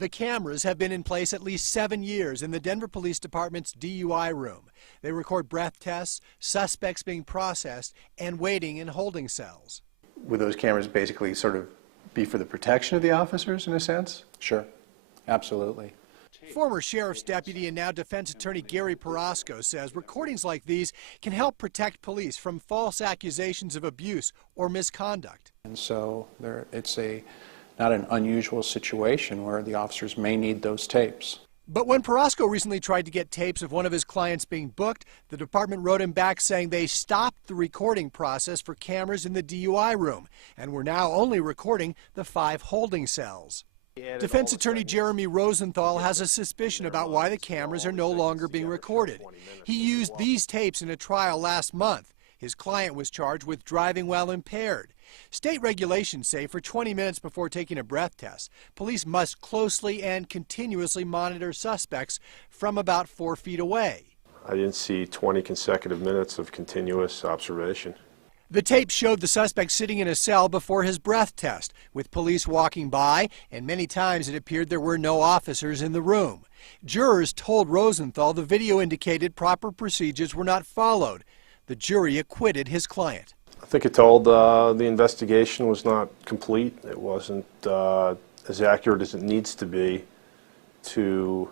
The cameras have been in place at least 7 years in the Denver Police Department's DUI room. They record breath tests, suspects being processed, and waiting in holding cells. Would those cameras basically sort of be for the protection of the officers in a sense? Sure, absolutely. Former sheriff's deputy and now defense attorney Gary Perosco says recordings like these can help protect police from false accusations of abuse or misconduct. And so it's not an unusual situation where the officers may need those tapes. But when Perosco recently tried to get tapes of one of his clients being booked, the department wrote him back saying they stopped the recording process for cameras in the DUI room and were now only recording the 5 holding cells. Defense attorney Jeremy Rosenthal has a suspicion about why the cameras are no longer being recorded. He used these tapes in a trial last month. His client was charged with driving while impaired. State regulations say for 20 minutes before taking a breath test, police must closely and continuously monitor suspects from about 4 feet away. I didn't see 20 consecutive minutes of continuous observation. The tape showed the suspect sitting in a cell before his breath test, with police walking by, and many times it appeared there were no officers in the room. Jurors told Rosenthal the video indicated proper procedures were not followed. The jury acquitted his client. I think it told the investigation was not complete. It wasn't as accurate as it needs to be to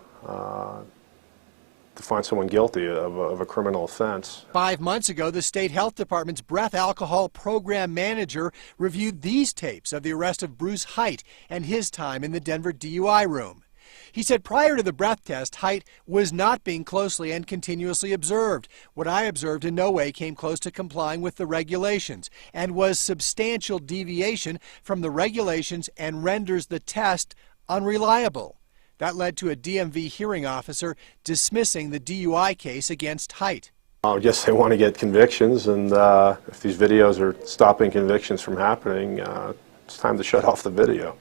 find someone guilty of a criminal offense. 5 months ago, the state health department's breath alcohol program manager reviewed these tapes of the arrest of Bruce Height and his time in the Denver DUI room. He said prior to the breath test, Height was not being closely and continuously observed. What I observed in no way came close to complying with the regulations and was substantial deviation from the regulations and renders the test unreliable. That led to a DMV hearing officer dismissing the DUI case against Height. I guess they want to get convictions, and if these videos are stopping convictions from happening, it's time to shut off the video.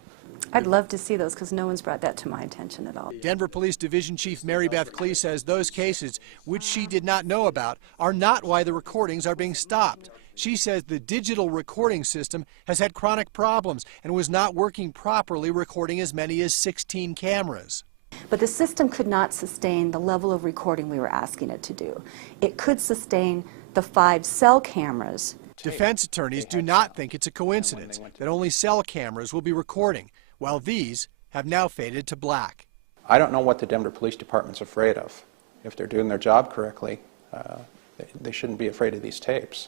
I'd love to see those because no one's brought that to my attention at all. Denver Police Division Chief Mary Beth Klee says those cases, which she did not know about, are not why the recordings are being stopped. She says the digital recording system has had chronic problems and was not working properly, recording as many as 16 cameras. But the system could not sustain the level of recording we were asking it to do. It could sustain the 5 cell cameras. Defense attorneys do not think it's a coincidence that only cell cameras will be recording, while these have now faded to black. I don't know what the Denver Police Department's afraid of. If they're doing their job correctly, they shouldn't be afraid of these tapes.